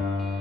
you